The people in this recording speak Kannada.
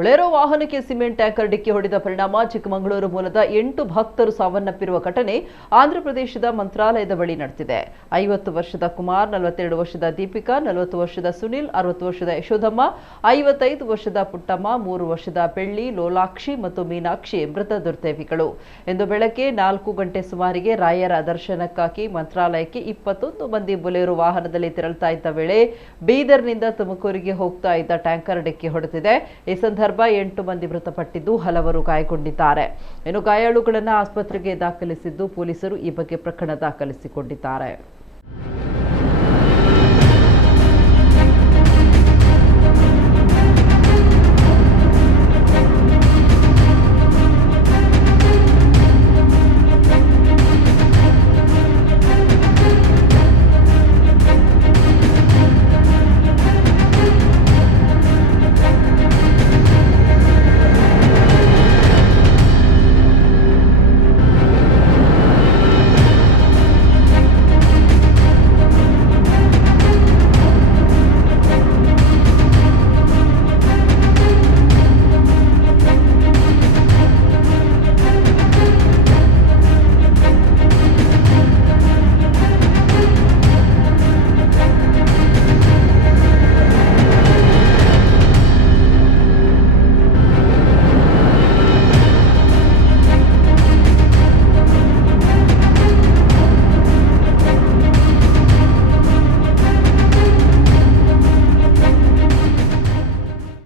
ಬೊಲೆರೋ ವಾಹನಕ್ಕೆ ಸಿಮೆಂಟ್ ಟ್ಯಾಂಕರ್ ಡಿಕ್ಕಿ ಹೊಡೆದ ಪರಿಣಾಮ ಚಿಕ್ಕಮಗಳೂರು ಮೂಲದ 8 ಭಕ್ತರು ಸಾವನ್ನಪ್ಪಿರುವ ಘಟನೆ ಆಂಧ್ರಪ್ರದೇಶದ ಮಂತ್ರಾಲಯದ ಬಳಿ ನಡೆದಿದೆ. 50 ವರ್ಷದ ಕುಮಾರ್, 42 ವರ್ಷದ ದೀಪಿಕಾ, 40 ವರ್ಷದ ಸುನಿಲ್, 60 ವರ್ಷದ ಯಶೋಧಮ್ಮ, 55 ವರ್ಷದ ಪುಟ್ಟಮ್ಮ, 3 ವರ್ಷದ ಬೆಳ್ಳಿ, ಲೋಲಾಕ್ಷಿ ಮತ್ತು ಮೀನಾಕ್ಷಿ ಮೃತ ದುರ್ದೈವಿಗಳು. ಇಂದು ಬೆಳಗ್ಗೆ 4 ಗಂಟೆ ಸುಮಾರಿಗೆ ರಾಯರ ದರ್ಶನಕ್ಕಾಗಿ ಮಂತ್ರಾಲಯಕ್ಕೆ 21 ಮಂದಿ ಬೊಲೆರೋ ವಾಹನದಲ್ಲಿ ತೆರಳುತ್ತಾ ಇದ್ದ ವೇಳೆ ಬೀದರ್ನಿಂದ ತುಮಕೂರಿಗೆ ಹೋಗ್ತಾ ಇದ್ದ ಟ್ಯಾಂಕರ್ ಡಿಕ್ಕಿ ಹೊಡೆದಿದೆ. ಈ ಸಂದರ್ಭ 8 ಮಂದಿ ಮೃತಪಟ್ಟಿದ್ದು, ಹಲವರು ಗಾಯಗೊಂಡಿದ್ದಾರೆ. ಇನ್ನು ಗಾಯಾಳುಗಳನ್ನು ಆಸ್ಪತ್ರೆಗೆ ದಾಖಲಿಸಿದ್ದು, ಪೊಲೀಸರು ಈ ಬಗ್ಗೆ ಪ್ರಕರಣ ದಾಖಲಿಸಿಕೊಂಡಿದ್ದಾರೆ.